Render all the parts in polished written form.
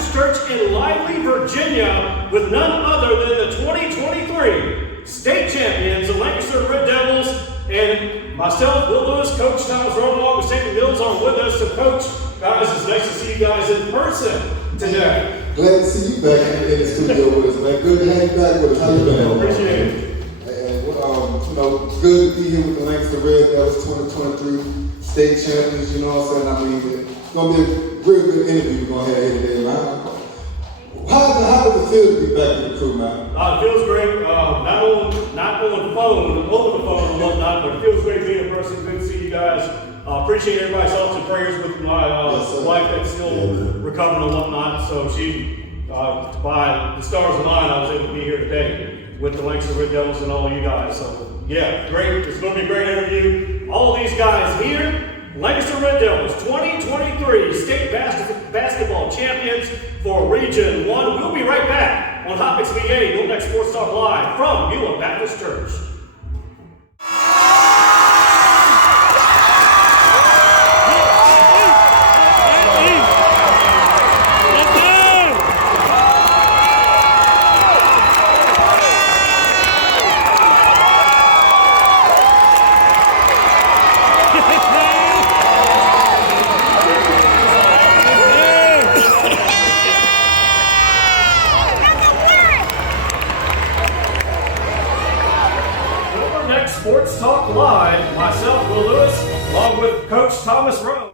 Baptist Church in Lively, Virginia, with none other than the 2023 state champions, the Lancaster Red Devils, and myself, Will Lewis, Coach Thomas Romanlog with St. Mills on with us. So, Coach, guys, it's nice to see you guys in person today. Glad to see you back in the studio with us, man. Good to have you back with us. How you doing? Appreciate it. And good to be here with the Lancaster Red Devils 2023 state champions. You know what I'm saying? I mean, it's gonna be a real good interview we're gonna have here today, man. How does it feel to be back with the crew, man? It feels great. Not on the phone, over the phone and whatnot, but it feels great being in person. Good to see you guys. Appreciate everybody's thoughts and prayers with my wife that's still recovering and whatnot. So she, by the stars aligned, I was able to be here today with the Lancaster Red Devils and all of you guys. So yeah, great. It's going to be a great interview. All of these guys here, Lancaster Red Devils 2023 state basketball champions for Region 1. We'll be right back on Hot Mix VA, Your Next Sports Talk Live from Beulah Baptist Church. Sports Talk Live, myself, Will Lewis, along with Coach Thomas Rowe.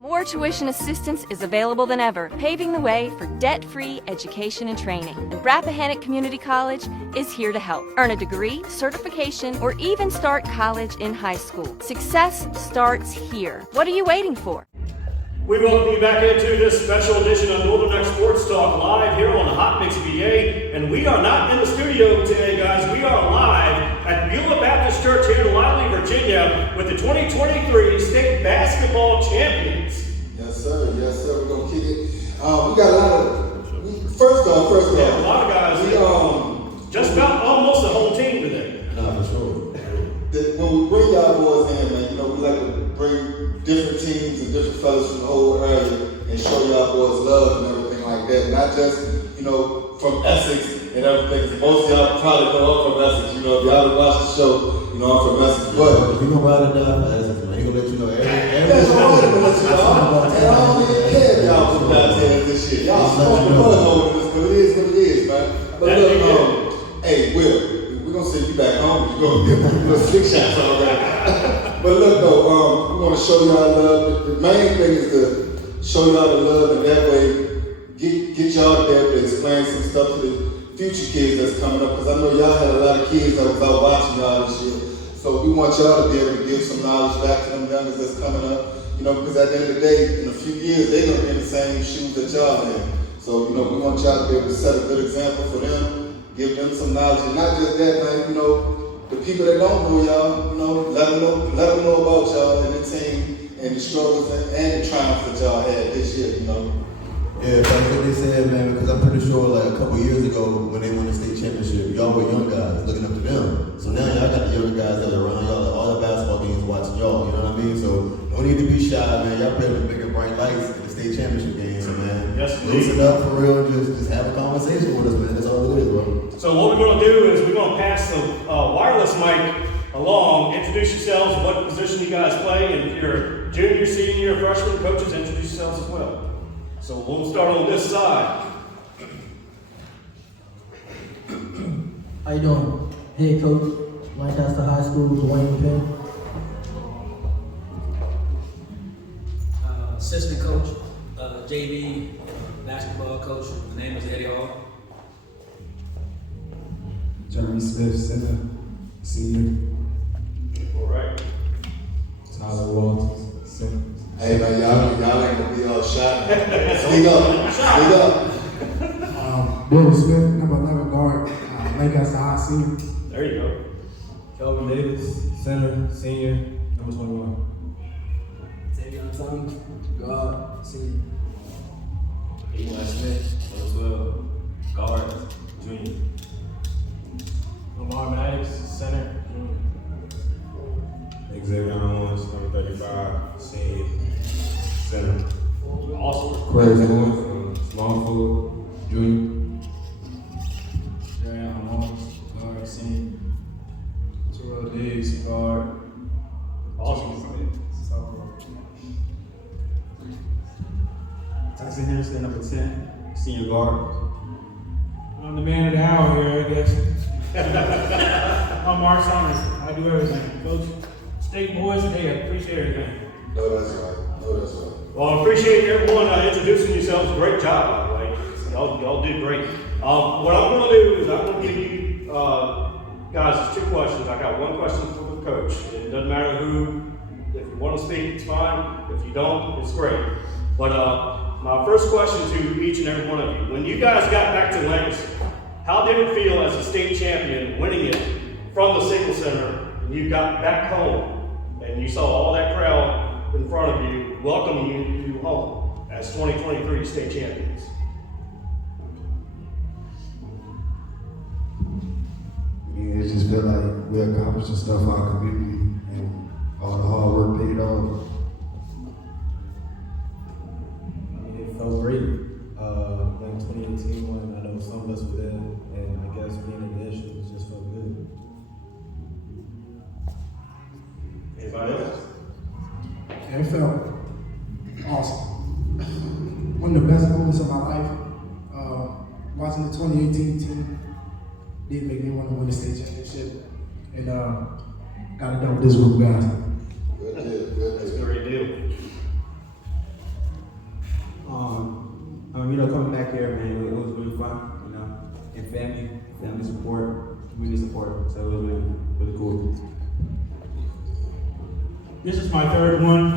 More tuition assistance is available than ever, paving the way for debt-free education and training. And Rappahannock Community College is here to help. Earn a degree, certification, or even start college in high school. Success starts here. What are you waiting for? We welcome you back into this special edition of Northern Next Sports Talk Live here on the Hot Mix VA. And we are not in the studio today, guys. We are live at Beulah Baptist Church here in Lively, Virginia with the 2023 state basketball champions. Yes, sir. Yes, sir. We're going to kick it. We got a lot of, first off. Yeah, a lot of guys. Just about almost the whole team today. Nah, for sure. When we bring y'all boys in, man, we like to bring different teams and different fellas from the whole area and show y'all boys love and everything like that. Not just, from Essex and everything. Most of y'all probably know I'm from Essex. If y'all watch the show, I'm from Essex. But we gonna ride or die for Essex, man. He gonna let you know every that's all I'm gonna let you know. And I don't even care if y'all from down here and this shit. Y'all smoke the mud over this, but it is what it is, man. But look, hey, Will, we're gonna send you back home. You're gonna get slick shots already. But look though, we want to show y'all love. The main thing is to show y'all the love, and that way get y'all there to explain some stuff to the future kids that's coming up. Because I know y'all had a lot of kids that was out watching y'all this year. So we want y'all to be able to give some knowledge back to them youngers that's coming up. Because at the end of the day, in a few years, they're gonna be in the same shoes that y'all in. So we want y'all to be able to set a good example for them, give them some knowledge, and not just that, man. The people that don't know y'all, let them know about y'all and the team and the struggles and the triumphs that y'all had this year, Yeah, that's what they said, man, because I'm pretty sure like a couple years ago when they won the state championship, y'all were young guys looking up to them. So now y'all got the younger guys that are around y'all, all the basketball games watching y'all, you know what I mean? So no need to be shy, man. Y'all play with bigger bright lights in the state championship game, so man. Yes, loosen up for real, just have a conversation with us, man. That's all it is, bro. So what we're going to do is we're going to pass the wireless mic along. Introduce yourselves, what position you guys play, and if you're junior, senior, freshman, coaches, introduce yourselves as well. So we'll start on this side. How you doing? Head coach, Lancaster High School, Dwayne Penn. Assistant coach, JV basketball coach. The name is Eddie Hall. Jeremy Smith, center, senior. All right. Tyler Walters, center. Hey man, y'all ain't gonna be all shy. Speak up. Willie Smith, number 11 guard, Lancaster High senior. There you go. Kelvin Davis, center, senior, number 21. Tavion Thomas, guard, senior. Eli Smith, number 12, guard, junior. Lamar Maddox, center, junior. Xavier Owens, number 35, senior, center. Awesome. Crazy one, small forward, junior. Jaron Lawrence, guard, senior. Terrell Diggs, guard. Awesome. Sophomore. Tyson Henderson, number 10, senior guard. I'm the man of the hour here, I guess. I'm Mark Saunders. I do everything. Coach, State boys, hey, I appreciate everything. No, that's right. No, that's right. Well, I appreciate everyone introducing yourselves. Great job, by the way. Y'all did great. What I'm going to do is I'm going to give you guys 2 questions. I got 1 question for the coach. It doesn't matter who. If you want to speak, it's fine. If you don't, it's great. But my first question to each and every one of you: when you guys got back to Lancaster, how did it feel as a state champion, winning it from the Sickle Center, and you got back home and you saw all that crowd in front of you welcoming you home as 2023 state champions? It just felt like we accomplished some stuff for our community and all the hard work paid off. It felt great. When 2018 won, I know some of us were there, and I guess being in the issue just felt good. Anybody else? It felt awesome. One of the best moments of my life. Watching the 2018 team did make me want to win the state championship, and got it done with this group, guys. Good deal. Good That's a deal. great deal. Coming back here, man, it was really fun, and family support, community support, so it was really cool. This is my 3rd one.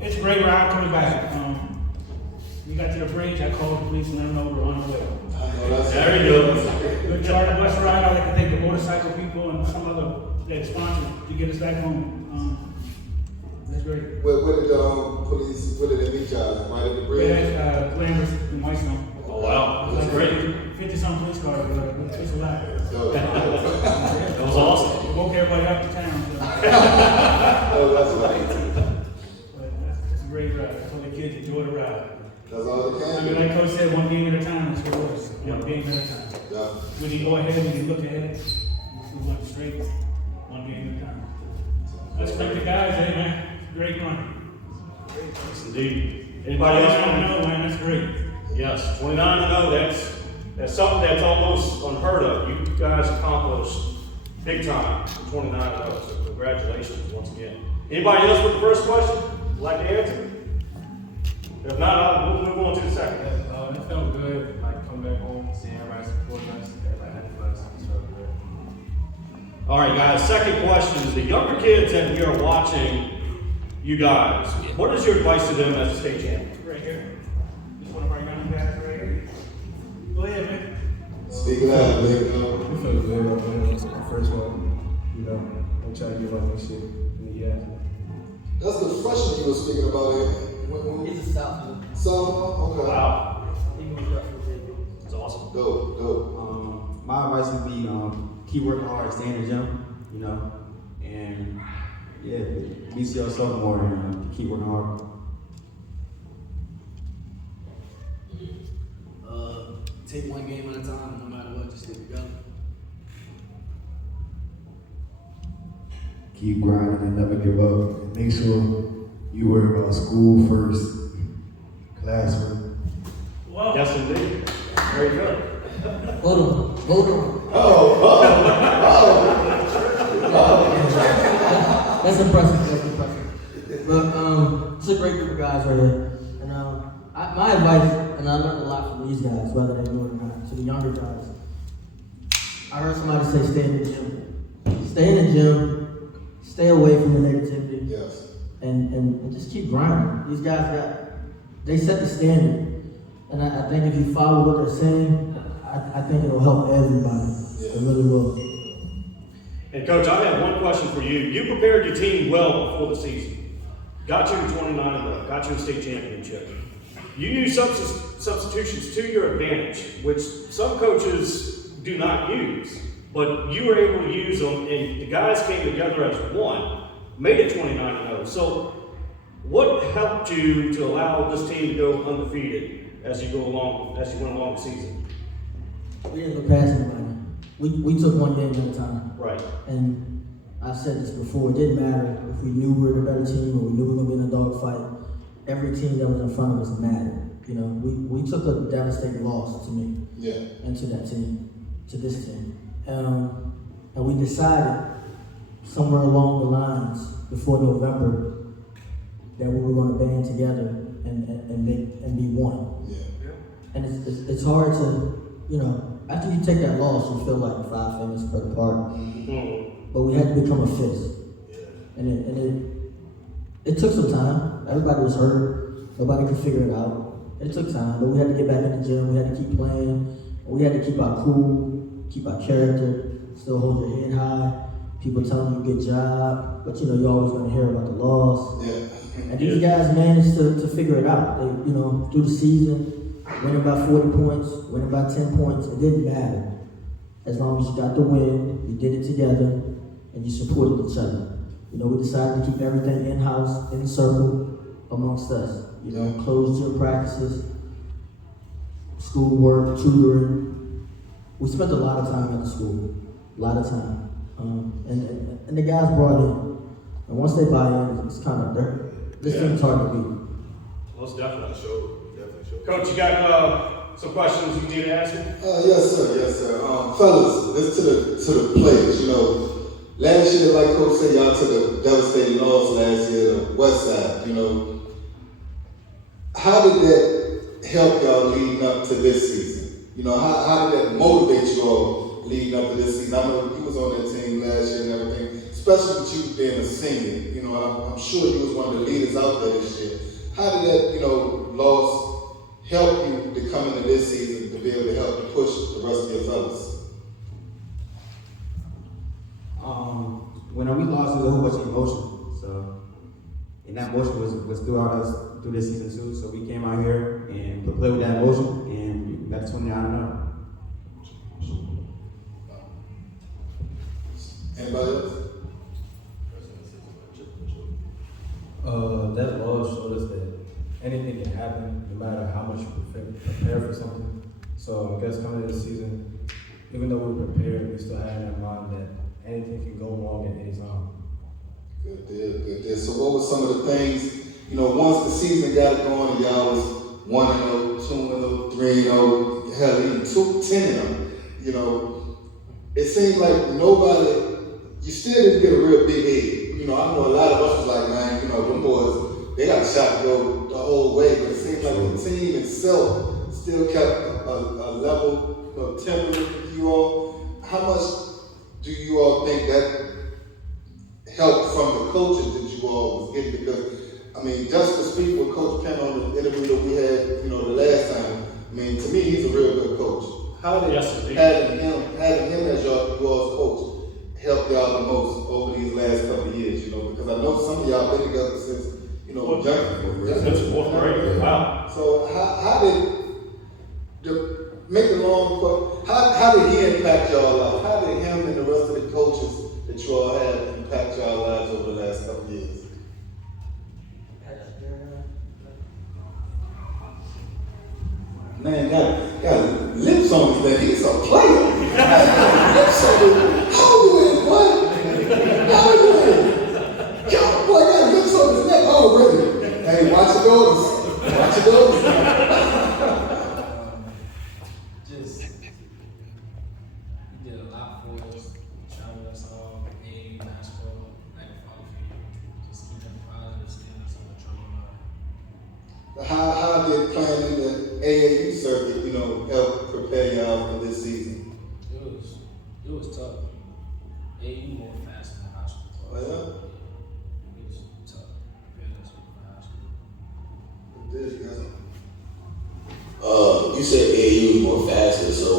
It's a great ride coming back. We got to the bridge, I called the police and let them know we're on the way. There you go. Good charter bus ride. I like to thank the motorcycle people and some other that sponsors to get us back home. That's great. Where did police, where did they meet y'all? Right at the bridge? Yeah, Lambert and Whitestone. Oh wow, that's great. 50-some police cars. It's a lot. No, That was awesome. Woke everybody up to town. So. no, that's right. But it's a great ride. I told the kids enjoy the ride. That's all they I can mean, do. like Coach said, one game at a time. That's what it was. One game at a time. Yeah. When you go ahead, when you look ahead, you went straight. One game at a time. Let's thank the guys, hey man. Great run. Yes, indeed. Anybody else? I know, man. That's great. Yes, 29-0. That's something that's almost unheard of. You guys accomplished big time. 29-0. So congratulations once again. Anybody else with the first question? Like to answer? If not, we'll move on to the second. It felt good, like coming back home, seeing everybody supporting us, everybody had fun, so it felt good. All right, guys. Second question: the younger kids that we are watching, you guys, what is your advice to them as a state champion? Right here. Just one of our young guys right here. Go ahead, man. Speak loud, man. It felt good, man. It was the first one, don't try to give up and shit. Yeah. That's the freshman you were speaking about. He's a sophomore. Sophomore? Okay. Wow, He moved up from JV. that's awesome. Dope. My advice would be keep working hard, stay in the gym, and be yourself more and keep working hard. Take one game at a time, no matter what, just stick together. Keep grinding and never give up. And make sure you worry about school first, classwork. Wow. Yes, indeed. Very good. Hold on. That's impressive. But it's a great group of guys right here. And my advice, and I learned a lot from these guys, whether they do it or not, to the younger guys. I heard somebody say stay in the gym. Stay in the gym, stay away from the negativity. Yes. And just keep grinding. These guys they set the standard. And I think if you follow what they're saying, I think it'll help everybody. Yeah. It really will. And Coach, I have one question for you. You prepared your team well before the season. Got you to 29-0, got you a state championship. You used substitutions to your advantage, which some coaches do not use, but you were able to use them, and the guys came together as one. made it 29-0. So what helped you to allow this team to go undefeated as you went along the season? We didn't go past anybody. We took one game at a time. Right. And I've said this before, it didn't matter if we knew we were the better team or we knew we were going to be in a dogfight. Every team that was in front of us mattered. You know, we took a devastating loss to me. Yeah. And to that team, to this team. And we decided somewhere along the lines before November that we were going to band together and be one. Yeah. And it's hard to, you know, after you take that loss, you feel like 5 fingers spread apart. Mm-hmm. But we had to become a fist. And it took some time. Everybody was hurt. Nobody could figure it out. It took time, but we had to get back in the gym. We had to keep playing. We had to keep our cool, keep our character, still hold your head high. People telling you good job, but you know you're always going to hear about the loss. Yeah. And these guys managed to figure it out. They, you know, through the season, winning by 40 points, winning by 10 points, it didn't matter. As long as you got the win, you did it together, and you supported each other. You know, we decided to keep everything in-house, in circle, amongst us. You know, closed gym practices, schoolwork, tutoring. We spent a lot of time at the school, a lot of time. And the guys brought in. And once they buy in, it's kind of dirt. This team's hard to beat. Most definitely. Sure. Coach, you got some questions you need to ask me? Yes, sir. Fellas, this to the players. You know, last year, like Coach said, y'all took a devastating loss last year to West Side. You know, how did that help y'all leading up to this season? You know, how did that motivate you all leading up to this season? I know you was on that team last year and everything, especially with you being a senior. You know, I'm sure you was one of the leaders out there this year. How did that, you know, loss help you to come into this season to be able to help you push the rest of your fellas? When we lost, there was a whole bunch of emotion. So, and that emotion was throughout us through this season too. So we came out here and played with that emotion, and we got 29-0. Anybody else? That loss showed us that anything can happen, no matter how much you prepare for something. So I guess coming into this season, even though we were prepared, we still had in our mind that anything can go wrong at any time. Good deal. So what were some of the things, you know, once the season got going and y'all was 1-0, 2-0, 3-0, hell, even 10-0, you know, it seemed like you still didn't get a real big head. You know, I know a lot of us was like, man, you know, them boys, they got a shot to go the whole way, but it seemed like the team itself still kept a level, you know, temperament with you all. How much do you all think that help from the coaches that you all was getting? Because, I mean, just to speak with Coach Penn on the interview that we had, you know, the last time, I mean, to me, he's a real good coach. How did having him as your coach help y'all the most over these last couple of years, you know? Because I know some of y'all been together since, you know, since fourth grade. Wow. So how did, make a long quote, how did he impact y'all life? How did him and the rest of the coaches that you all have impact y'all lives over the last couple of years? Man, got lips on his neck. He's a player. Lips on his. How you in, boy? How you in? Yo, boy, got lips on his neck already. Hey, watch your goals. Watch your goals. You did a lot for us, traveled us all, game, basketball, right in front of you. Just keeping positive, staying us on the train line. How did playing in the AAU circuit, you know, help prepare y'all for this season? It was tough. AAU more fast than high school. Oh, yeah? It was tough. Prepared us for high school. You said AAU was more faster, so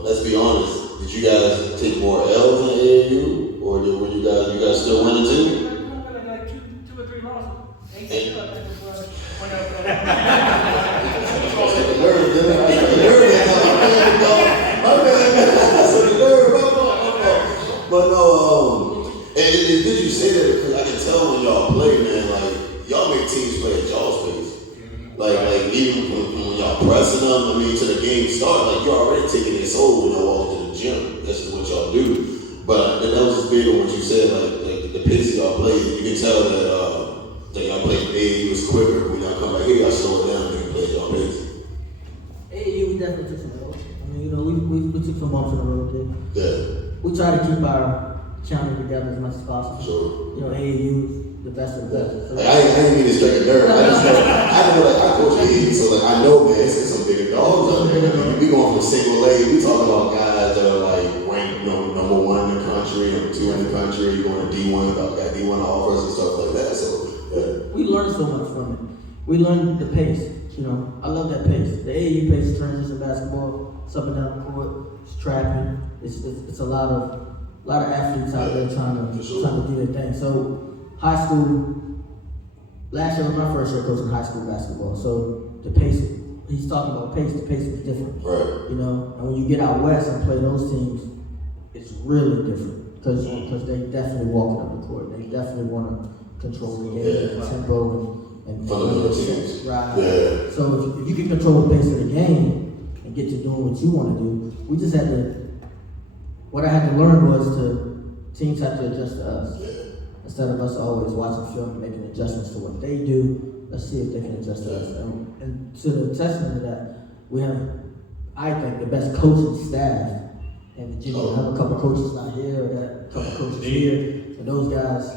let's be honest. Did you guys take more L's in AAU, or were you guys still winning too? Like two or three losses. But no, and did you say that because I can tell y'all make teams play at y'all's pace. Like even when y'all pressing them, I mean, to the game start, like you're already taking their soul when y'all walk to the gym. That's just what y'all do. But that was just big on what you said, like the pace y'all play. You can tell that y'all play AAU was quicker. When y'all come back here, y'all slow it down and you play at y'all pace. AAU, we definitely took some help. I mean, you know, we took some bumps in the road there. Yeah. We try to keep our county together as much as possible. Sure. You know, AAU the best of the best. So, like, I ain't mean to strike a nerve. I just know, like, I coach AAU, so like, I know, man, it's some bigger dogs out there. I mean, we going from single A, we talking about guys that are like ranked, number 1 in the country, number 2 in the country, you going to D1, got D1 offers and stuff like that. So, yeah. We learned so much from it. We learned the pace. You know, I love that pace. The AAU pace is transition basketball. It's up and down the court. It's trapping. It's a lot of athletes out there trying to do their thing. So high school. Last year was my first year coaching high school basketball. So the pace. He's talking about pace. The pace was different. Right. You know, and when you get out west and play those teams, it's really different because they definitely walking up the court. They definitely want to control the game, the tempo, and fundamental teams. Right. Yeah. So if you can control the pace of the game and get to doing what you want to do, we just had to. What I had to learn was teams have to adjust to us. Yeah. Instead of us always watching film and making adjustments to what they do, let's see if they can adjust to us. And to the testament of that, we have, I think, the best coaching staff in Virginia. We have a couple coaches out here, we got a couple coaches here, and those guys,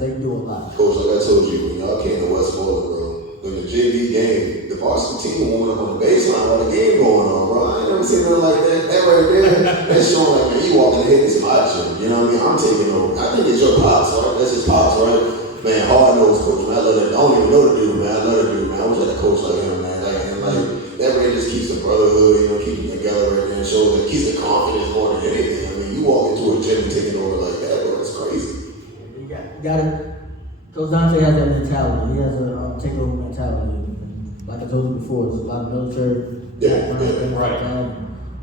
they do a lot. Coach, like I told you, when y'all came to Westmoreland, bro, when the JV game, the varsity team warming up on the baseline while the game going on, bro. I ain't never seen nothing like that. That right there, that's showing like, man, you walking ahead, it's my gym. You know what I mean? I'm taking over. I think it's your pops, right? That's his pops, right? Man, hard-nosed coach, man. I love that. I don't even know the dude, man. I love the dude, man. I wish I had a coach like him, man. That really just keeps the brotherhood, keeps them together right there and shows that keeps the confidence more than anything. I mean, you walk into a gym and taking over like that, bro, it's crazy. You got it. Coach Dante has that mentality. He has a takeover mentality. Like I told you before, there's a lot of military. Right.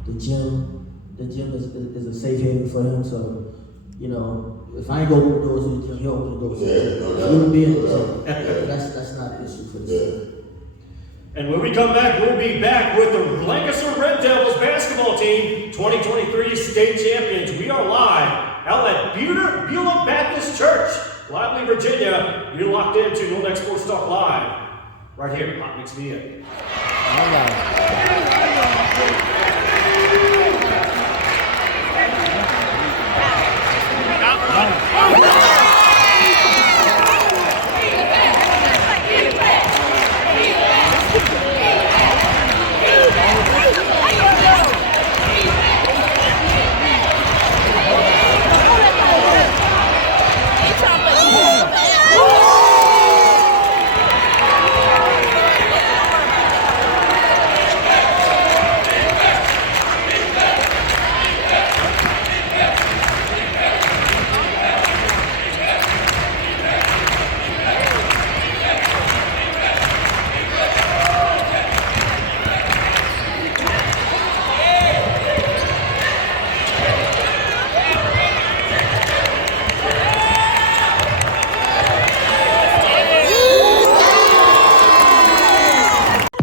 The gym is a safe haven for him. So, you know, if I ain't go open the doors to the gym, he'll open the doors to the gym. No doubt. He wouldn't be in the gym. That's not an issue for the gym. And when we come back, we'll be back with the Lancaster Red Devils basketball team, 2023 state champions. We are live out at Beulah Baptist Church, Lively, Virginia. You're locked into NNK Sports Talk Live, right here at Hot Mix VA. All right.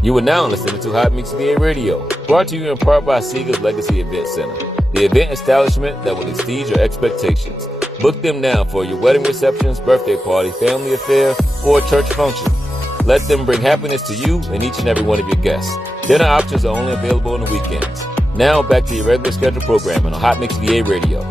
You are now listening to Hot Mix VA Radio, brought to you in part by Seeger's Legacy Event Center, the event establishment that will exceed your expectations. Book them now for your wedding receptions, birthday party, family affair, or church function. Let them bring happiness to you and each and every one of your guests. Dinner options are only available on the weekends. Now back to your regular scheduled programming on Hot Mix VA Radio.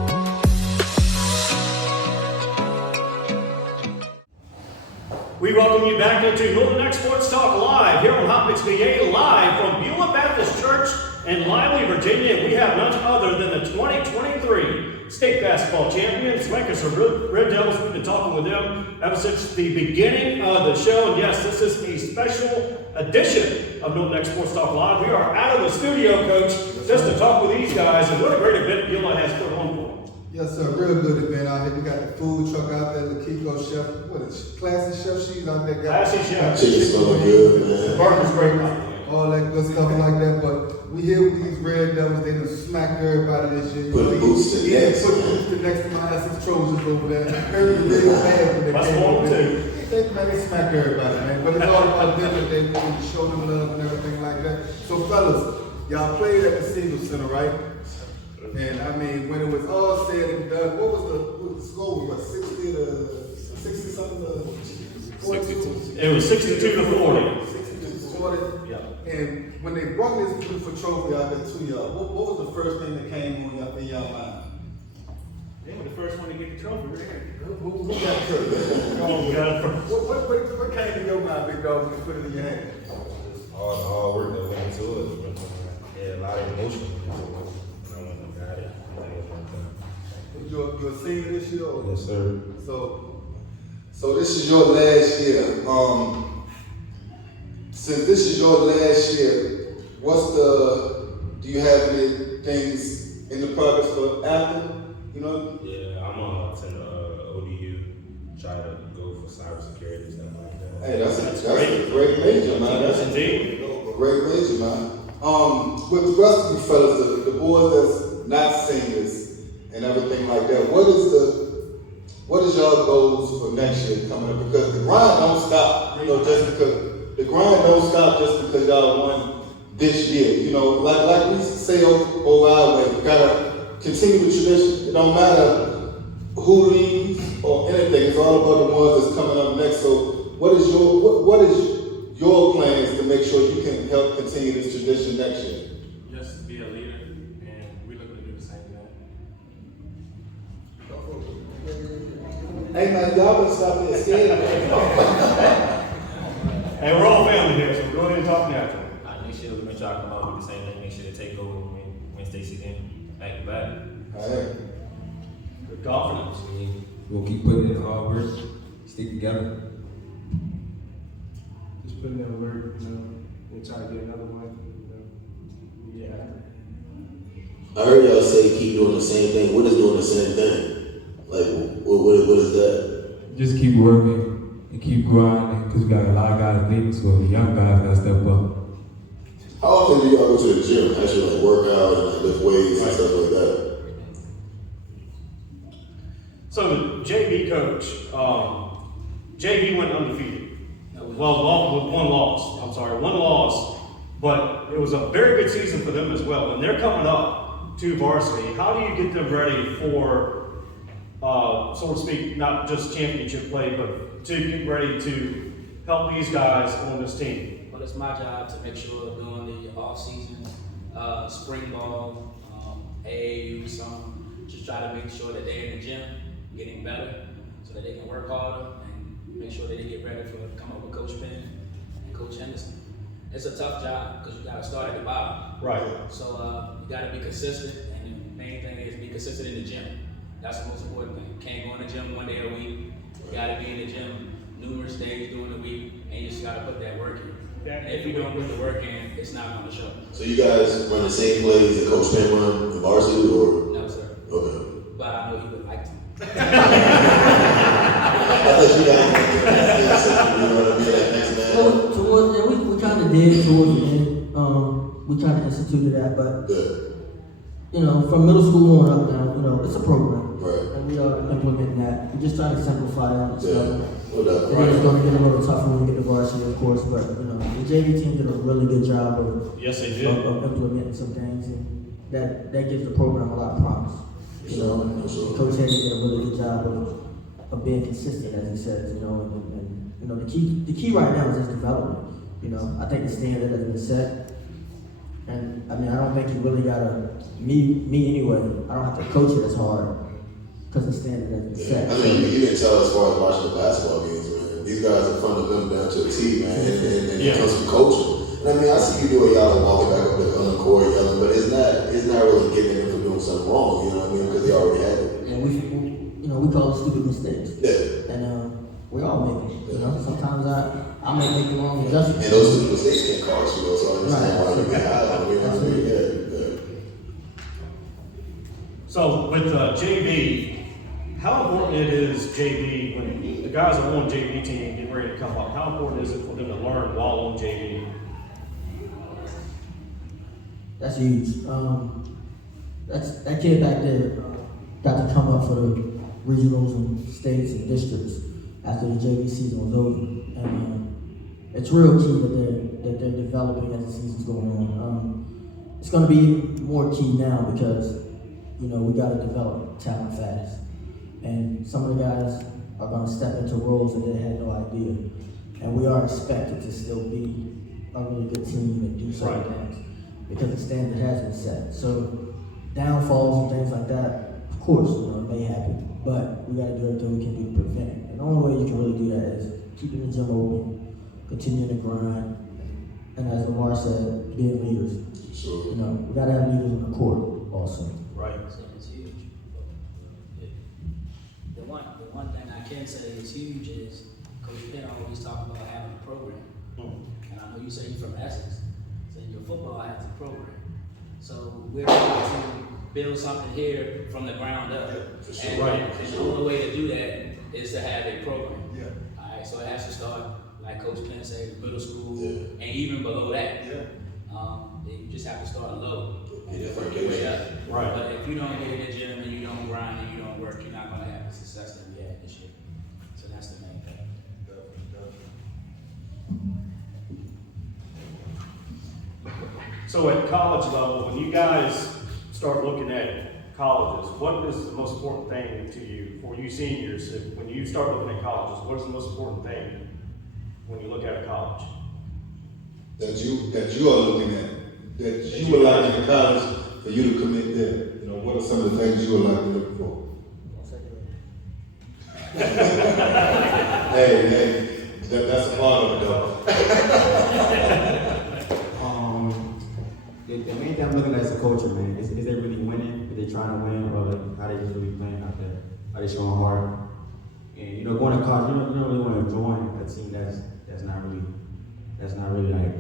We welcome you back into NNK Sports Talk Live here on Hot Mix VA, live from Beulah Baptist Church in Lively, Virginia. We have none other than the 2023 state basketball champions, Lancaster Red Devils. We've been talking with them ever since the beginning of the show. And yes, this is a special edition of NNK Sports Talk Live. We are out of the studio, Coach, just to talk with these guys. And what a great event Beulah has put on for them. Yes, sir. Real good event out here. We got the food truck out there, the Kiko chef. What is classy chef? She's out there. Classy chef. Chicken's smelling good, man. The burger's great. All that good stuff like that. But we here with these Red Devils. They done smacked everybody this year. Put boots to Yeah, necks, put man. boots to next to my Essex Trojans over there. Very, really bad when they That's came one over too. there. Man, smack everybody, man. But it's all about them that they need to show them love and everything like that. So fellas, y'all played at the Siegel Center, right? And I mean, when it was all said and done, what was the score? What, 60 something? 62. It was 62 to 40. 62 to 40. Yeah. And when they brought this beautiful trophy out there to y'all, what was the first thing that came on in y'all mind? They were the first one to get the trophy, right here. Who got the trophy? Oh, we got it first. What came in your mind, big dog, when you put it in your hand? All the hard work that went into it. Yeah, a lot of emotion went into it. And I went and got it. You're a senior this year? Or? Yes, sir. So this is your last year. Since this is your last year, do you have any things in the progress for after? You know? Yeah, I'm gonna attend ODU, try to go for cybersecurity and stuff like that. Hey, that's a great major, man. That's indeed a great major, man. With the rest of you fellas, the boys that's not seniors and everything like that, what is y'all goals for next year coming up? Because the grind don't stop, just because y'all won this year. You know, like we say over our way, we gotta continue the tradition. It don't matter who leaves or anything. It's all about the ones that's coming up next. So what is your plans to make sure you can help continue this tradition next year? Just be a leader, and we're looking to do the same thing. Hey man, y'all better stop being scared. Hey, we're all family here, so go ahead and talk natural. Next year, we're going to try to come out with the same thing. Make sure to take over when Stacy game back to back. All right. Good confidence. We'll keep putting in the hard work, stick together. Just putting in work, and try to get another one. Yeah. I heard y'all say keep doing the same thing. What is doing the same thing? Like, what is that? Just keep working and keep grinding because we got a lot of guys leaving, so the young guys gotta step up. How often do y'all go to the gym? Actually, like work out and like lift weights and stuff like that? So the JV coach, JV went undefeated. Well, with one loss, but it was a very good season for them as well. And they're coming up to varsity. How do you get them ready for, so to speak, not just championship play, but to get ready to help these guys on this team? Well, it's my job to make sure during the off season, spring ball, AAU, something, just try to make sure that they're in the gym, getting better, so that they can work harder and make sure that they get ready for come up with Coach Penn and Coach Henderson. It's a tough job because you got to start at the bottom. Right. So you got to be consistent, and the main thing is be consistent in the gym. That's the most important thing. You can't go in the gym one day a week. You got to be in the gym numerous days during the week, and you just got to put that work in. And if you don't put the work in, it's not going to show. So you guys run the same plays that Coach Penn run in varsity, or? No, sir. Okay. But I know he would like to. I thought you guys, you know what I mean, like next man. Well, we kind of did towards the end. We kind of instituted that, but from middle school on up now, it's a program, right? And we are implementing that. We're just trying to simplify it and stuff. No doubt. It's going to get a little tougher when we get to varsity, of course, but the JV team did a really good job of implementing some things, and that gives the program a lot of promise. Coach Henry did a really good job of being consistent, as he says, and the key right now is his development. I think the standard has been set, and I don't think you really gotta me anyway. I don't have to coach it as hard because the standard has been set. I mean, you didn't tell as far as watching the basketball games, man. These guys are from them down to a T, man, and it comes from coaching. And I see you doing y'all walking back up the court yelling, but it's not really giving them for doing something wrong, you know what I mean? Because they already had it. And we call it stupid mistakes. Yeah. And we all make them. Sometimes I may make the wrong adjustment. And those stupid mistakes can cost you, so I understand why you get high on it. You know what I mean? Yeah. So with JV, how important it is JV when the guys are on JV team getting ready to come up? How important is it for them to learn while on JV? That's huge. That kid back there got to come up for the regionals and states and districts. after the JV season was over. And it's real key that they're developing as the season's going on. It's going to be more key now because, you know, we got to develop talent fast. And some of the guys are going to step into roles that they had no idea. And we are expected to still be a really good team and do certain things because the standard has been set. So downfalls and things like that, of course, you know, it may happen, but we got to do everything we can do to prevent it. And the only way you can really do that is keeping the gym open, continuing to grind, and as Lamar said, being leaders. Sure. You know, we got to have leaders on the court also. Right. It's huge. The one thing I can say is huge is Coach Penn always talk about having a program. And I know you say you're from Essex, so your football has a program. So we're trying to build something here from the ground up. For sure. And the only way to do that is to have a program. Yeah. All right, so it has to start, like Coach Penn said, middle school, Yeah. and even below that. Yeah. You just have to start low. Yeah, Work your way up. Right. But if you don't get in the gym and you don't grind and you don't work, you're not going to have the success that we had this year. So that's the main thing. So at college level, when you guys start looking at colleges, what is the most important thing to you for you seniors? When you start looking at colleges, what is the most important thing when you look at a college? That you are looking at, that you would like in college for you to commit there. You know, what are some of the things you would like to look for? hey, that's a part of it though. The main thing I'm looking at is the culture, man. Is they really winning? Are they trying to win, or like how they just really playing out there? Are they showing heart? And you know, going to college, you don't really want to join a team that's not really like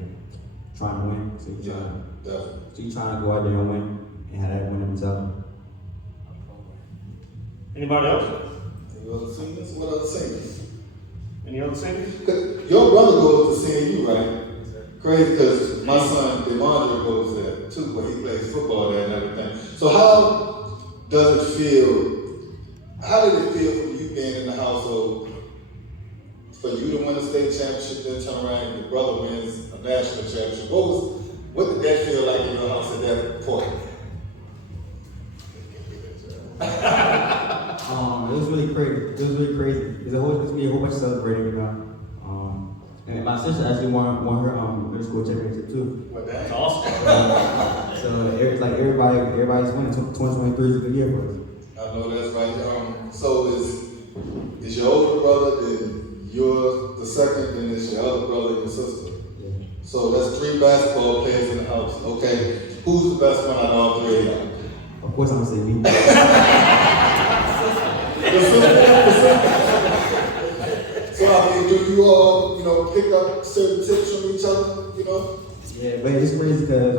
trying to win. So you're trying to go out there and win and have that winning mentality. Anybody else? Any other seniors? What other seniors? Any other seniors? Your brother goes to CNU, right? Crazy, because my son, DeMondre, goes there too, but he plays football there and everything. So how did it feel for you being in the household, for you to win a state championship, then turn around and your brother wins a national championship? What did that feel like in your house at that point? It was really crazy. There's a whole bunch of celebrating, you know. And my sister actually won her middle school championship too. Well, that's awesome. So it's like everybody's winning. 2023 is a good year for us. I know that's right. So is your older brother, then you're the second, then it's your other brother and your sister. Yeah. So that's 3 basketball players in the house. Okay, who's the best one out of all 3 of y'all? Of course, I'm gonna say me. So I mean, do you all, pick up certain tips from each other, Yeah, but it's crazy because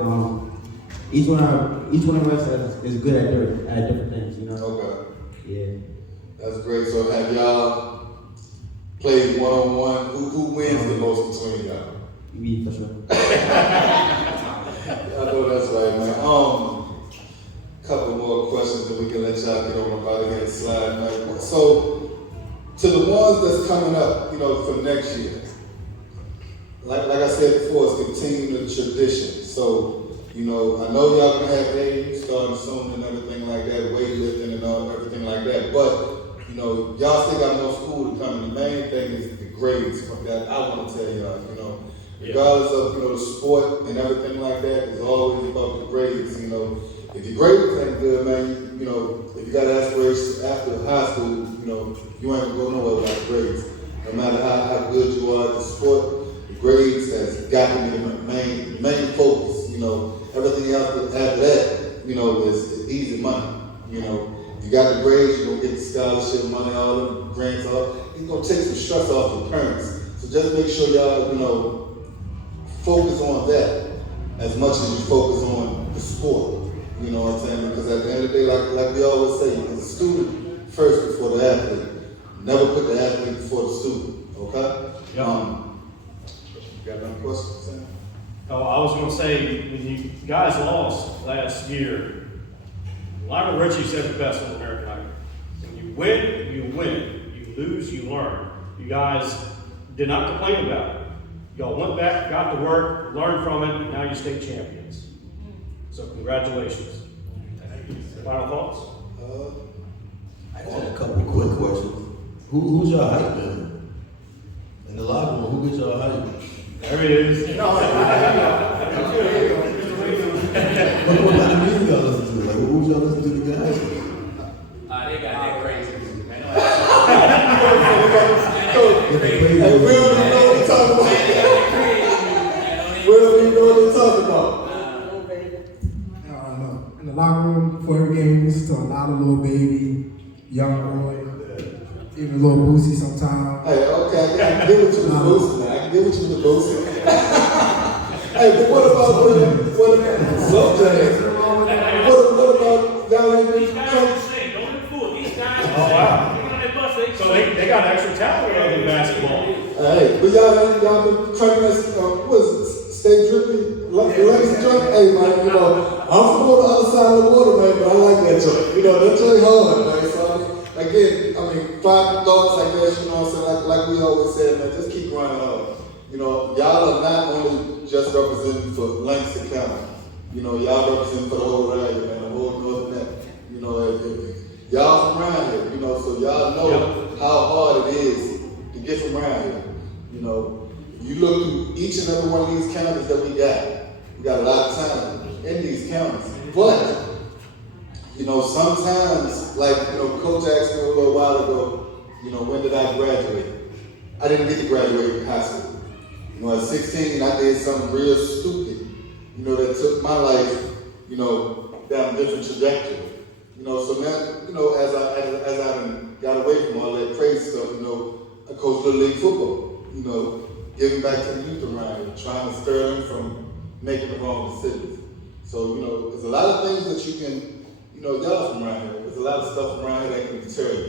each one of us is good at different things, you know. Okay. Yeah. That's great. So have y'all played one-on-one? Who wins the most between y'all? Me, for sure. I know that's right, man. Couple more questions and we can let y'all get on about it and slide. Man. So, to the ones that's coming up, for next year, like I said before, it's continue the tradition. So, I know y'all gonna have days starting soon and everything like that, weightlifting and all everything like that. But y'all still got more school to come. And the main thing is the grades. That I want to tell y'all. Regardless of the sport and everything like that, it's always about the grades. If your grades ain't good, man, if you got aspirations after high school, you ain't gonna go nowhere without grades. No matter how good you are at the sport, the grades has got to be the main focus. Everything else after that, is easy money. If you got the grades, you're gonna get the scholarship money, all the grants off. It's gonna take some stress off your parents. So just make sure y'all, focus on that as much as you focus on the sport. You know what I'm saying? Because at the end of the day, like we always say, it's the student first before the athlete. Never put the athlete before the student. Okay? Yeah. You got any questions, Sam? Oh, I was going to say, when you guys lost last year, Lionel Richie said the best on American Idol. When you win, you win. You lose, you learn. You guys did not complain about it. Y'all went back, got to work, learned from it, now you're state champions. So congratulations. Final thoughts? I just had a couple of quick questions. Who's your hype man? In the locker room, who gets your hype? There it is. What about the music y'all listen to? Like, who's y'all listen to to get hype? They got that crazy music, man. Hey, Will, you know what we're talking about? Will, you know what we're talking about? In the locker room before every game, we listen to a lot of Lil Baby, Young Boy, even Lil Boosie sometimes. Hey, okay, I can give it to the Boosie now. I can give it to the Boosie. Hey, but what about slow jams? What about y'all ain't been Oh, wow. So they got extra talent in basketball. Hey, but y'all been training us, stay drippy, Lancaster joint? Hey, man, I'm from on the other side of the water, man, but I like that joint. That joint hard, man. So, again, five thoughts like that, you know what I'm saying? Like we always said, man, just keep running on. Y'all are not only just representing for Lancaster County. Y'all representing for the whole area, man, the whole North Neck. Y'all from around here, so y'all know how hard it is to get from around here. You look through each and every one of these counties that we got a lot of talent in these counties. But, sometimes, like, Coach asked me a little while ago, when did I graduate? I didn't get to graduate from high school. At 16, I did something real stupid, that took my life, down a different trajectory. So now, as I got away from all that crazy stuff, I coach Little League football, giving back to the youth around here, trying to stir them from making the wrong decisions. So, there's a lot of things that you can, y'all from around here, there's a lot of stuff around here that can deter you.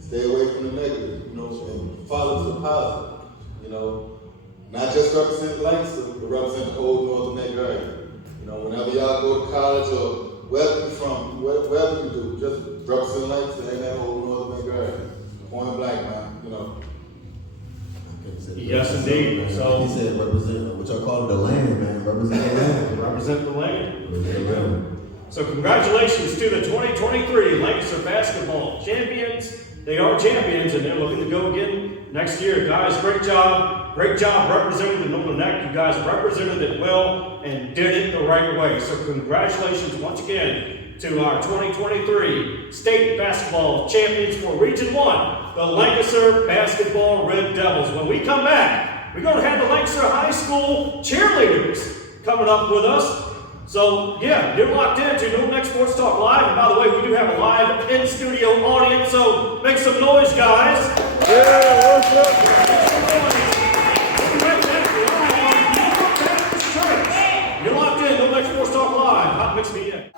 Stay away from the negative, and follow to the positive, Not just represent Lancaster, but represent the whole Northern Neck area. Whenever y'all go to college or wherever you're from, wherever you do, just represent Lancaster and that whole Northern Neck area. Point blank, man, Yes, indeed. So he said represent what y'all call it, the land, man. Represent the land. Represent the land. So congratulations to the 2023 Lancaster basketball champions. They are champions and they're looking to go again next year. Guys, great job. Great job representing the Northern Neck. You guys represented it well and did it the right way. So congratulations once again to our 2023 state basketball champions for Region 1, the Lancaster Basketball Red Devils. When we come back, we're going to have the Lancaster High School cheerleaders coming up with us. So, yeah, you're locked in to Northern Neck Sports Talk Live. And by the way, we do have a live in-studio audience, so make some noise, guys. Yeah, what's up? You're locked in, Northern Neck Sports Talk Live. Hot Mix Media.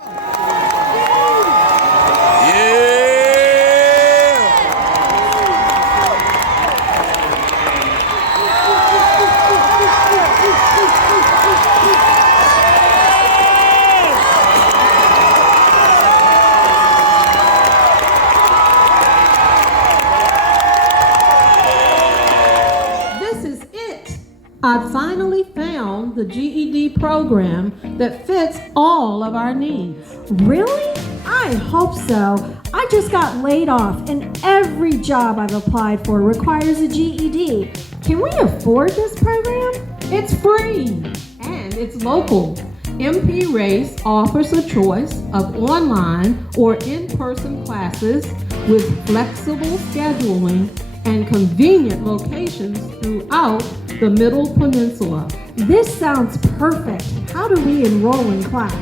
I finally found the GED program that fits all of our needs. Really? I hope so. I just got laid off and every job I've applied for requires a GED. Can we afford this program? It's free and it's local. MP Race offers a choice of online or in-person classes with flexible scheduling and convenient locations throughout the Middle Peninsula. This sounds perfect. How do we enroll in class?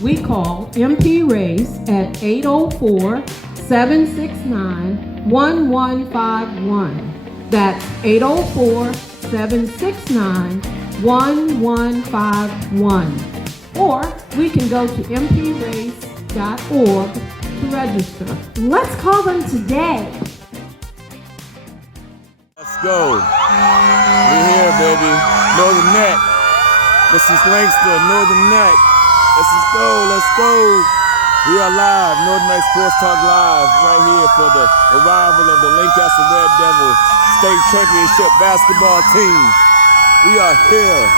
We call MP Race at 804-769-1151. That's 804-769-1151. Or we can go to mprace.org to register. Let's call them today. Let's go. We're here, baby. Northern Neck. This is Lancaster, Northern Neck. Let's just go. Let's go. We are live, Northern Night Sports Talk Live, right here for the arrival of the Lancaster Red Devil State Championship basketball team. We are here.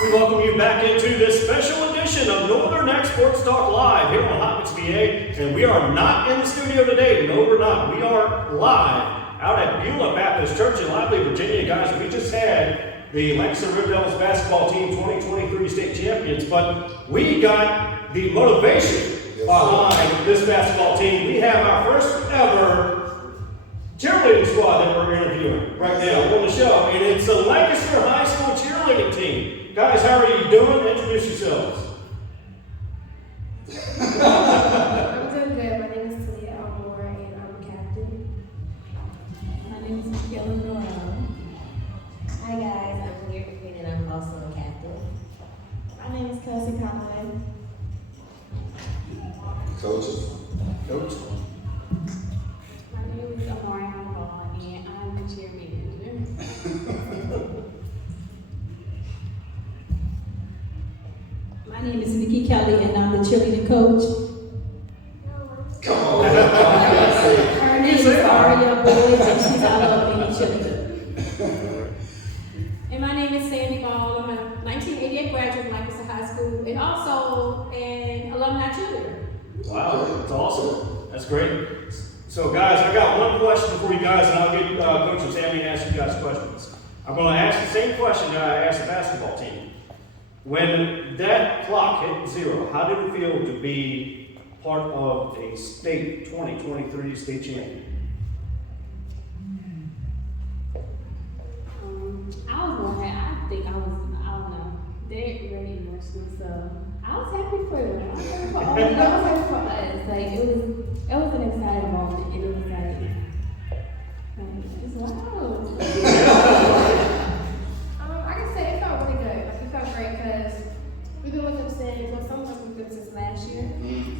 We welcome you back into this special edition of Northern Night Sports Talk Live here on Hot Mix VA, and we are not in the studio today. No, we're not. We are live out at Beulah Baptist Church in Lively, Virginia. Guys, we just had the Lancaster Red Devils basketball team 2023 state champions, but we got the motivation behind this basketball team. We have our first ever cheerleading squad that we're interviewing right now on the show, and it's the Lancaster High School cheerleading team. Guys, how are you doing? Introduce yourselves. I'm doing good. My name is Talia Almore, and I'm a captain. My name is Kelly Brown. Hi guys, I'm Lyric Queen, and I'm also a captain. My name is Kelsey Conway. Coaches. Coach. My name is Amari Hall, and I'm the cheer manager. My name is Nikki Kelly, and I'm the cheerleading coach. Come on. Her name is Aria Boyd, and she's out of any cheerleader. And my name is Sandy Ball. I'm a 1988 graduate of Lancaster High School and also an alumni cheerleader. Wow, that's awesome. That's great. So guys, I got one question for you guys, and I'll get Coach and Sammy to ask you guys questions. I'm going to ask the same question that I asked the basketball team. When that clock hit 0, how did it feel to be part of a state 2023 state champion? I was more happy. I don't know, they really emotional, so I was happy for them. I was happy for all of them. I was happy for us. Like, it was an exciting moment, and it was it's loud. I can say it felt really good. Like, it felt great because we've been with them since, well, some of us we've been since last year.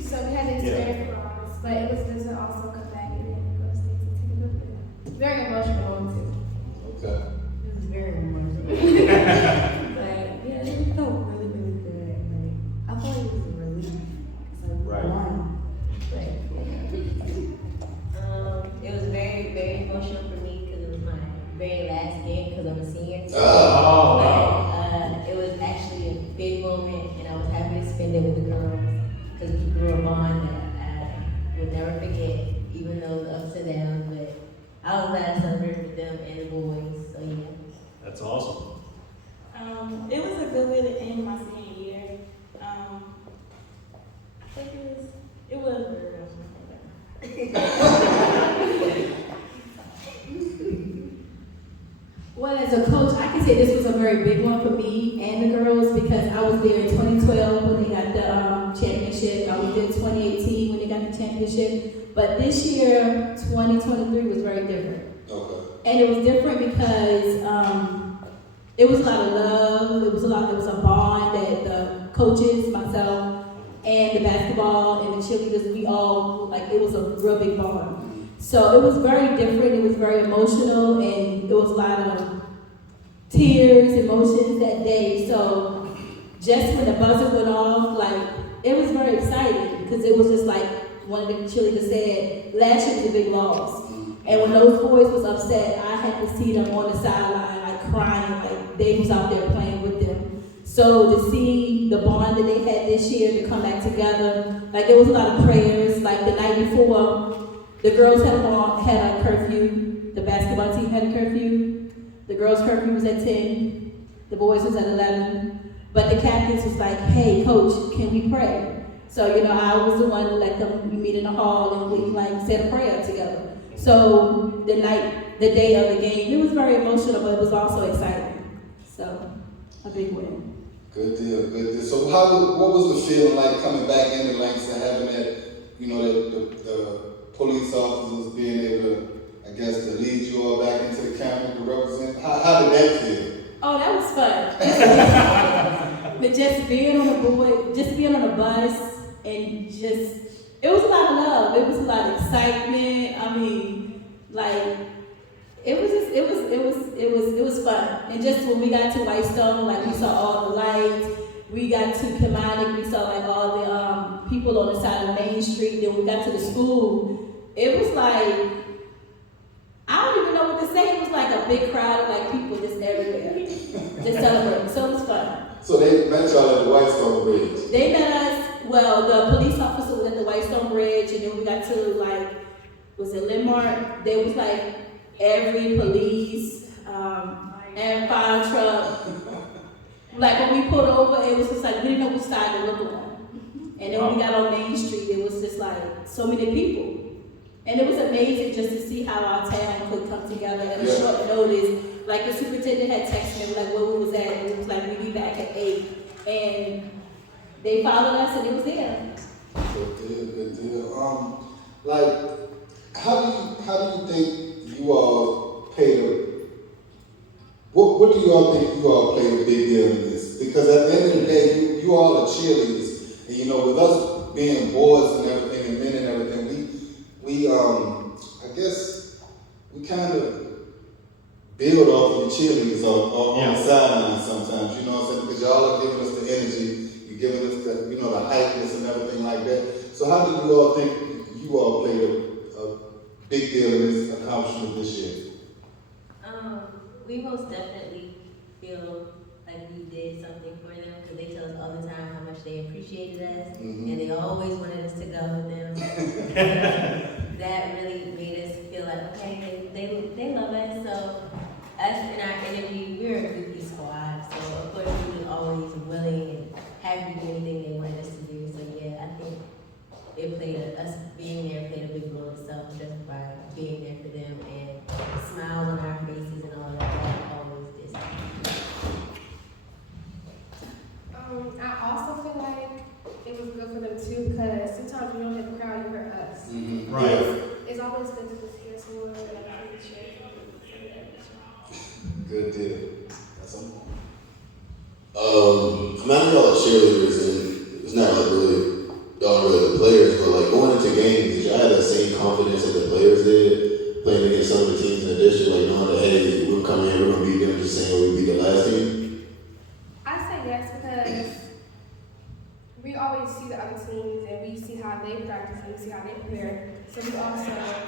So we had the experience for us, but it was good to also come back and then go to states and take a look at it. Very emotional one too. Okay. It was very emotional. But yeah, it felt really, really good. Like, I thought it was a relief. It was very, very emotional for me because it was my very last game because I'm a senior. But it was actually a big moment, and I was happy to spend it with the girls because we grew a bond that I would never forget, even though the ups and downs. But I was glad to celebrate with them and the boys. So yeah. That's awesome. It was a good way to end my senior year. I think it was very Well, as a coach, I can say this was a very big one for me and the girls because I was there in 2012 when they got the championship. I was there in 2018 when they got the championship. But this year, 2023 was very different. Okay. And it was different because it was a lot of love. It was a bond that the coaches, myself, and the basketball and the cheerleaders, we all, like, it was a real big bond. So it was very different, it was very emotional, and it was a lot of tears, emotions that day. So just when the buzzer went off, like, it was very exciting because it was just like one of the cheerleaders said, last year was a big loss. And when those boys was upset, I had to see them on the sideline, like crying, like they was out there playing with them. So to see the bond that they had this year to come back together, like there was a lot of prayers. Like the night before, the girls had a curfew. The basketball team had a curfew. The girls' curfew was at 10. The boys was at 11. But the captains was like, hey, coach, can we pray? So, I was the one to let them meet in the hall and we said a prayer together. So the day of the game, it was very emotional, but it was also exciting. So a big win. Good deal, good deal. So what was the feeling like coming back into Lancaster, having that, the police officers being able to, I guess, to lead you all back into the county to represent? How did that feel? Oh, that was fun. But just being on the bus and it was a lot of love. It was a lot of excitement. I mean, it was fun. And just when we got to Whitestone, we saw all the lights we got to Kilmarnock, we saw like all the people on the side of Main Street. Then we got to the school. It was like, I don't even know what to say. It was like a big crowd of like people just everywhere, just celebrating. So it was fun. So they met y'all at the Whitestone Bridge? They met us, well, the police officer was at the Whitestone Bridge, and then we got to like, was it Landmark? There was like every police and fire truck. Like when we pulled over, it was just like, we didn't know which side to look on. And then when we got on Main Street, it was just like so many people. And it was amazing just to see how our town could come together at a short notice. Like the superintendent had texted me like where we was at, and it was like we'd be back at 8. And they followed us and it was there. Good deal. Like, how do you think you all pay the, what do you all think you all play a big deal in this? Because at the end of the day, you all are cheerleaders. And you know, with us being boys and everything and men and everything, we I guess we kind of build off of the cheerleaders on the sideline sometimes, you know what I'm saying? Because y'all are giving us the energy, you're giving us the, you know, the hypeness and everything like that. So how do you all think you all played a big deal in this accomplishment this year? We most definitely feel like we did something for them because they tell us all the time how much they appreciated us and they always wanted us to go with them. That really made us feel like, okay, they love us. So us in our energy, we're a goofy squad. So of course we were always willing and happy to do anything they wanted us to do. So yeah, I think us being there played a big role itself just by being there for them and smiles on our faces and all that. That always did something. I also feel like it was good for them too, because sometimes when you don't hit the crowd, you hurt us. Right. It's always good to just hear someone that appreciates you. Good deal. That's something. I mean, y'all are cheerleaders, and it's not like really y'all really the players, but like going into games, did y'all have that same confidence that the players did, playing against some of the teams in the district, like knowing that hey, we'll come in, we're gonna beat them, just saying we beat the last team? I say yes because we always see the other teams and we see how they practice and we see how they prepare. So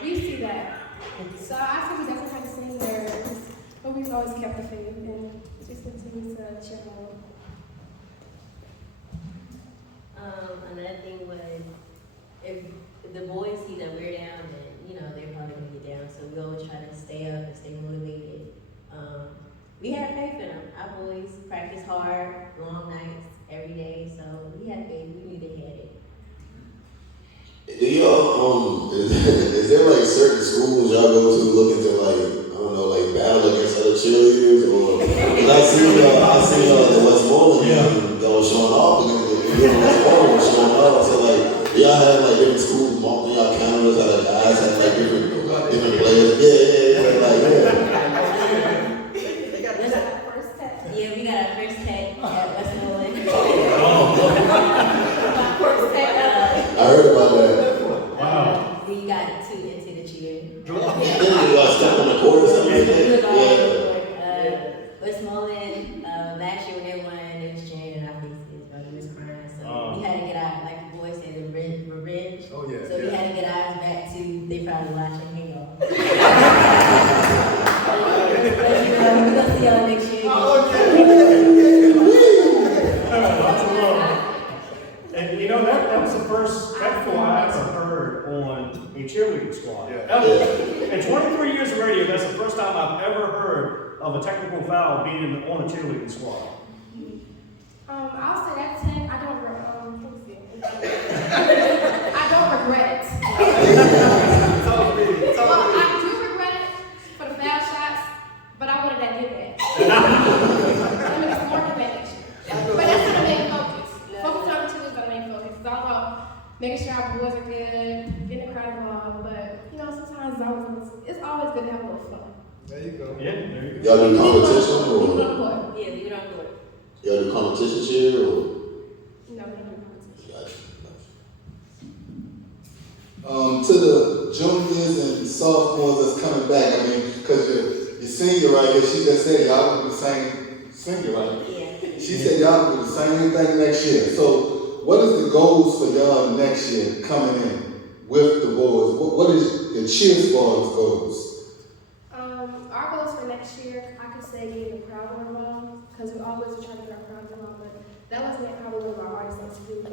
we see that. So I think we definitely have the same there, but we've always kept the faith and just continue to cheer on. Another thing was, if the boys see that we're down, then, you know, they're probably going to get down. So we always try to stay up and stay motivated. We had faith in them. Our boys practice hard, long nights, every day. So we had faith. We knew they had it. Do y'all, is there like certain schools y'all go to looking to like, I don't know, like battle against other cheerleaders? Or, cause I see y'all at the Westmoreland, y'all showing off against Westmoreland showing off. So like, do y'all have like different schools marking y'all cameras, how the guys have like different players? Yeah, we got our first tech at Westmoreland. I heard about that. Wow. We got 2 into the cheer. You got stuck on the court or something like that? Westmoreland, last year when they won, they was cheering in our faces, but we was crying. So we had to get our, like the boys said, the revenge. So we had to get ours back to, they probably watching Hang On. But we're gonna see y'all next year. And you know, that was the first technical I ever heard on a cheerleading squad. In 23 years of radio, that's the first time I've ever heard of a technical foul being on a cheerleading squad. I'll say that tech, I don't regret it. Well, I do regret it for the foul shots, but I wanted that did that. I mean, it's more advantage. But that's not the main focus. Focus on the two is the main focus. It's all about making sure our boys are good, getting the crowd involved. But you know, sometimes it's always good to have a little fun. There you go. Yeah, there you go. Y'all do competition or? Yeah, we don't go. Y'all do competition cheer or? No, we don't do competition. To the juniors and sophomores that's coming back, I mean, because your senior right here, she just said y'all were the singing, right? Yeah. She said y'all do the same thing next year. So what is the goals for y'all next year coming in with the boys? What is the cheer squad's goals? Our goals for next year, I could say getting the crowd more involved, because we always try to get our crowd involved, but that wasn't probably one of our hardest things to do, but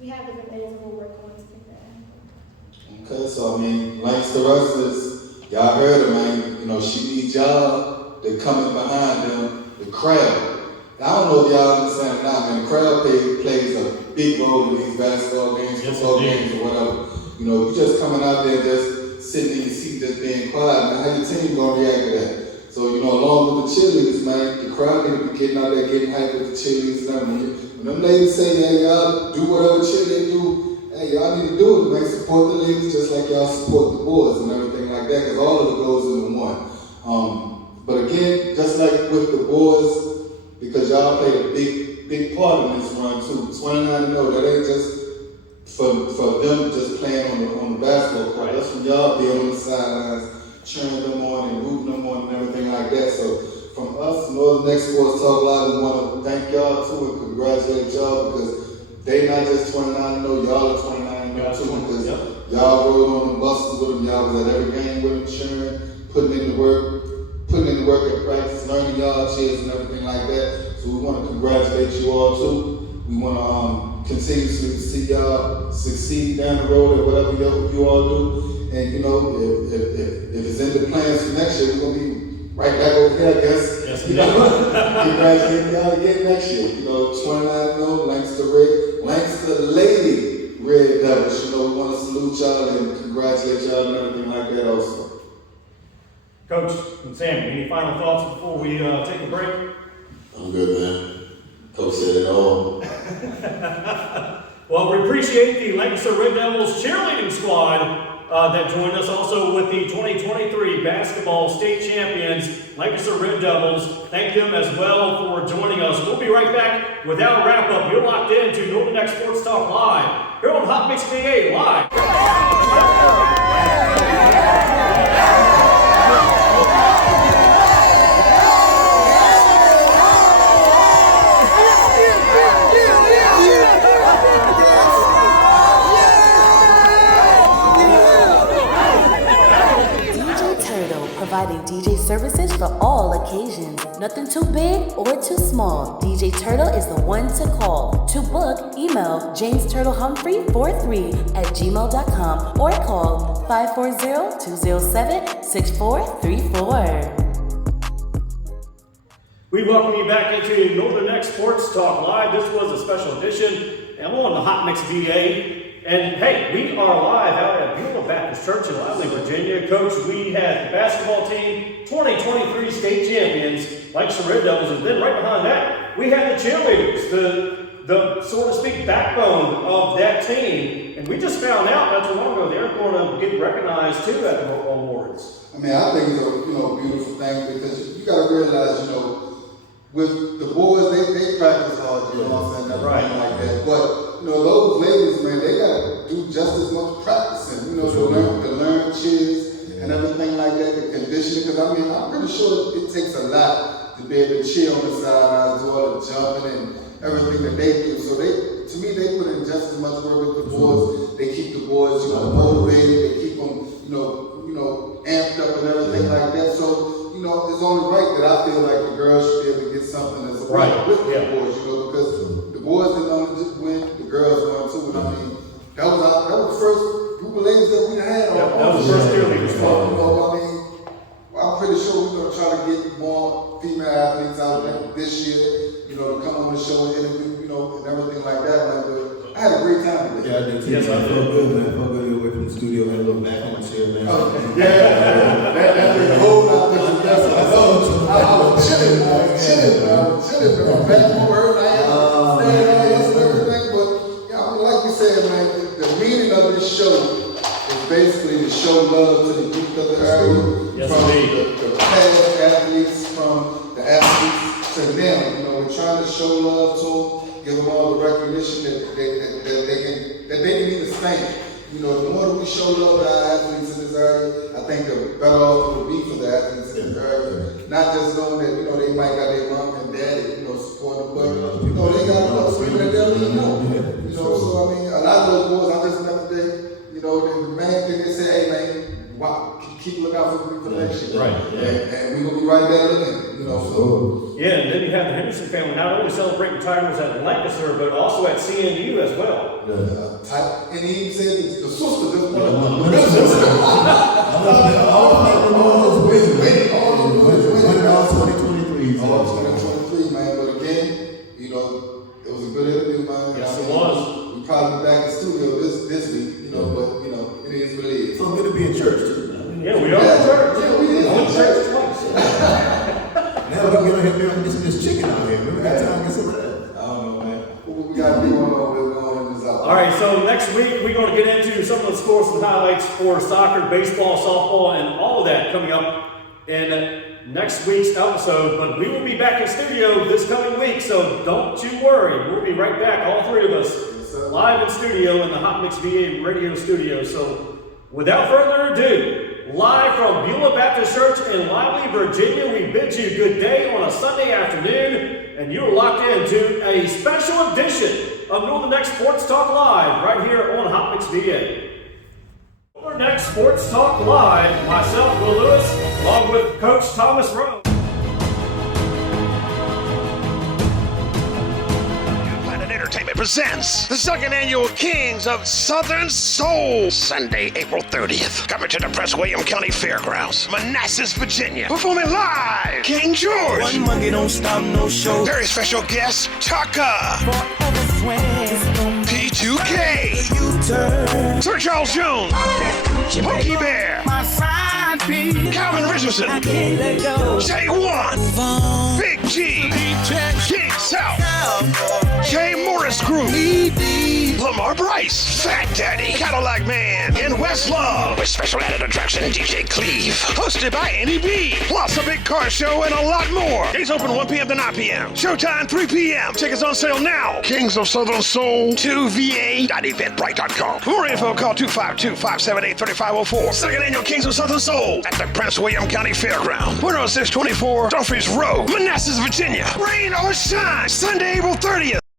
we have different things that we'll work on to get that. Okay, so I mean, Lancaster wrestlers, y'all heard her, man. You know, she needs y'all to come in behind them, the crowd. I don't know if y'all understand or not, man. The crowd plays a big role in these basketball games, football games, or whatever. You know, you just coming out there just sitting in your seat, just being quiet, man. How your team gonna react to that? So, you know, along with the cheerleaders, man, the crowd need to be getting out there, getting hyped with the cheerleaders. When them ladies say, hey, y'all do whatever cheerleaders do, hey, y'all need to do it, man. Support the ladies just like y'all support the boys and everything like that, because all of it goes into one. But again, just like with the boys, because y'all played a big part in this run too. 29-0, that ain't just for them just playing on the basketball court. That's from y'all being on the sidelines, cheering them on and rooting them on and everything like that. So from us, Northern Next Sports Talk Live, we want to thank y'all too and congratulate y'all, because they not just 29-0, y'all are 29-0 too, because y'all rode on the buses with them, y'all was at every game with them, cheering, putting in the work at practice, learning y'all cheers and everything like that. So we want to congratulate you all too. We want to continue to see y'all succeed down the road at whatever you all do. And you know, if it's in the plans for next year, we're gonna be right back over here, I guess. Yes, you know, congratulate y'all again next year. You know, 29-0, Lancaster Lady Red Devils. You know, we want to salute y'all and congratulate y'all and everything like that also. Coach and Sammy, any final thoughts before we take a break? I'm good, man. Coach said it all. Well, we appreciate the Lancaster Red Devils cheerleading squad that joined us, also with the 2023 basketball state champions, Lancaster Red Devils. Thank them as well for joining us. We'll be right back with our wrap-up. You're locked in to Northern Next Sports Talk Live, here on Hot Mix VA Live. Providing DJ services for all occasions. Nothing too big or too small. DJ Turtle is the one to call. To book, email jamesturtlehumphrey43@gmail.com or call 540-207-6434. We welcome you back into Northern Next Sports Talk Live. This was a special edition, and we're on the Hot Mix VA. And hey, we are live out at Beulah Baptist Church in Lively, Virginia. Coach, we had the basketball team, 2023 state champions, Lancaster Red Devils, and then right behind that, we had the cheerleaders, the so to speak backbone of that team. And we just found out not too long ago they're going to get recognized too at the awards. I mean, I think it's a beautiful thing, because you got to realize, with the boys, they practice hard, you know what I'm saying, right, like that. But those ladies, man, they gotta do just as much practicing, to learn cheers and everything like that, the conditioning. Because I mean, I'm pretty sure it takes a lot to be able to cheer on the sidelines, do all the jumping and everything that they do. So to me, they put in just as much work with the boys. They keep the boys, motivated. They keep them, amped up and everything like that. So. It's only right that I feel like the girls should be able to get something that's right with the boys, because the boys didn't only just win, the girls won too. And I mean, that was the first group of ladies that we had on. That was the first cheerleaders. I'm pretty sure we're gonna try to get more female athletes out there this year, to come on the show and interview, and everything like that. But I had a great time today. Yeah, I did too. Yes, I did. Felt good, man. Felt good away from the studio, had a little back on my chair, man. That's a whole lot different. I was chilling, man. My back hurt, I had to stand out and everything. But, like we said, man, the meaning of this show is basically to show love to the youth of the area. Yes, from the past athletes, from the athletes to them. We're trying to show love to them, give them all the recognition that they can even stand. The more that we show love to our athletes in this area, I think the better off it will be for the athletes in this area. Not just knowing that, they might got their mom and dad You know, so I mean, a lot of those boys I just met today, you know, the main thing they say, hey man, keep looking out for the next year. Right. And we're gonna be right there looking, you know. So yeah, and then you have the Henderson family not only celebrating titles at Lancaster, but also at CNU as well. And he even said the sister just won. All 2023, man. But again, you know, it was a good interview, man. Yes, it was. We probably be back in the studio this week, you know, but you know, it is what it is. So good to be in church. Yeah, we are in church. Yeah, we is in church twice. Now we gotta help me on this chicken out here. We got time to get some of that. I don't know, man. What we got to do on this out? All right, so next week we're going to get into some of the scores and highlights for soccer, baseball, softball, and all of that coming up in next week's episode. But we will be back in studio this coming week, so don't you worry. We'll be right back, all three of us, live in studio in the Hot Mix VA radio studio. So without further ado, live from Beulah Baptist Church in Lively, Virginia, we bid you good day on a Sunday afternoon, and you're locked into a special edition of Northern Next Sports Talk Live right here on Hot Mix VA. Northern Next Sports Talk Live, myself, Will Lewis, along with Coach Thomas Rowe. Entertainment presents the second annual Kings of Southern Soul, Sunday, April 30th. Coming to the Prince William County Fairgrounds, Manassas, Virginia. Performing live, King George. One monkey don't stop no show. Very special guest, Chaka. P2K. Sir Charles Jones. Pokey Bear. Calvin Richardson. J1. Big G. King South. J Morris Group. Lamar Bryce. Fat Daddy. Cadillac Man. And Westlove. With special added attraction, DJ Cleve. Hosted by Annie B. Plus a big car show and a lot more. Days open 1 p.m. to 9 p.m. Showtime 3 p.m. Tickets on sale now. Kings of Southern Soul 2va.eventbrite.com. For more info, call 252-578-3504. Second annual Kings of Southern Soul at the Prince William County Fairground. 10624 Dumfries Road, Manassas, Virginia. Rain or shine, Sunday, April 30th.